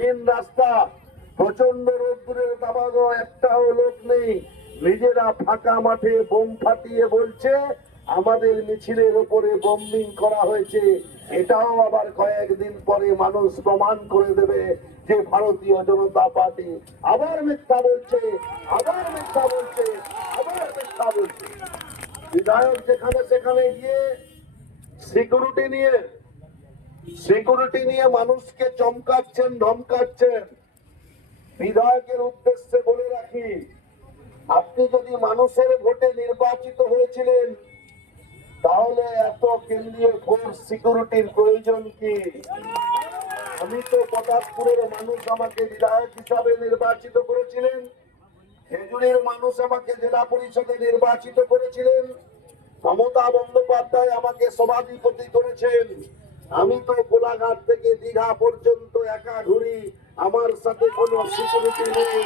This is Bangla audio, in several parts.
হীন রাস্তা প্রচণ্ড রোদ্দুরের দাবানো একটাও লোক নেই। নিজেরা ফাঁকা মাঠে বোম ফাটিয়ে বলছে, আমাদের মিছিলের উপরে বোম্বিং করা হয়েছে। এটাও আবার কয়েকদিন পরে মানুষ প্রমাণ করে দেবে যে ভারতীয় জনতা পার্টি আবার মিথ্যা বলছে, আবার মিথ্যা বলছে, আবার মিথ্যা বলছে। বিধায়ক যেখানে সেখানে গিয়ে সিকিউরিটি নিয়ে সিকিউরিটি নিয়ে মানুষকে চমকাচ্ছেন, ধমকাচ্ছেন। বিধায়কের উদ্দেশ্যে বলে রাখি, আপনি যদি মানুষের ভোটে নির্বাচিত হয়েছিলেন, তাহলে এত কেন্দ্রীয় ফোর্স সিকিউরিটির প্রয়োজন কি? আমি তো পটাশপুরের মানুষ আমাকে বিধায়ক হিসাবে নির্বাচিত করেছিলেন, খেজুরির মানুষ আমাকে জেলা পরিষদে নির্বাচিত করেছিলেন, মমতা বন্দ্যোপাধ্যায় আমাকে সভাধিপতি করেছেন। আমি তো কোলাঘাট থেকে দীঘা পর্যন্ত একা ঘুরি। আমার সাথে কোনো সিকিউরিটি নেই।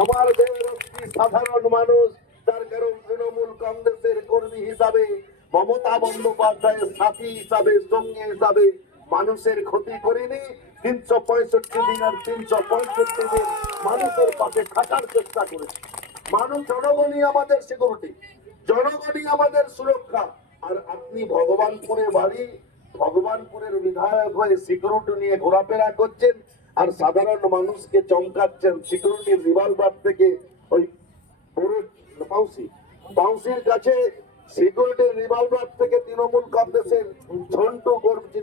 আমার দেহরক্ষী সাধারণ মানুষ তার কারণ তৃণমূল কংগ্রেসের কর্মী হিসাবে, মমতা বন্দ্যোপাধ্যায়ের সাথী হিসাবে, সঙ্গী হিসাবে মানুষের ক্ষতি করিনি। তিনশো পঁয়ষট্টি দিনের তিনশো পঁয়ষট্টি দিন মানুষের পাশে থাকার চেষ্টা করেছি। মানুষ, জনগণই আমাদের সিকিউরিটি জনগণই আমাদের সুরক্ষা। আর আপনি ভগবানপুরে বাড়ি ভগবানপুরের বিধায়ক হয়ে সিকিউরিটি নিয়ে ঘোরাফেরা করছেন আর সাধারণ মানুষকে চমকাচ্ছেন সিকিউরিটির রিভলভার থেকে ওই বাউসি পাউসির কাছে সিকিউরিটির রিভলভার থেকে তৃণমূল কংগ্রেসের ঝন্টু কর্মী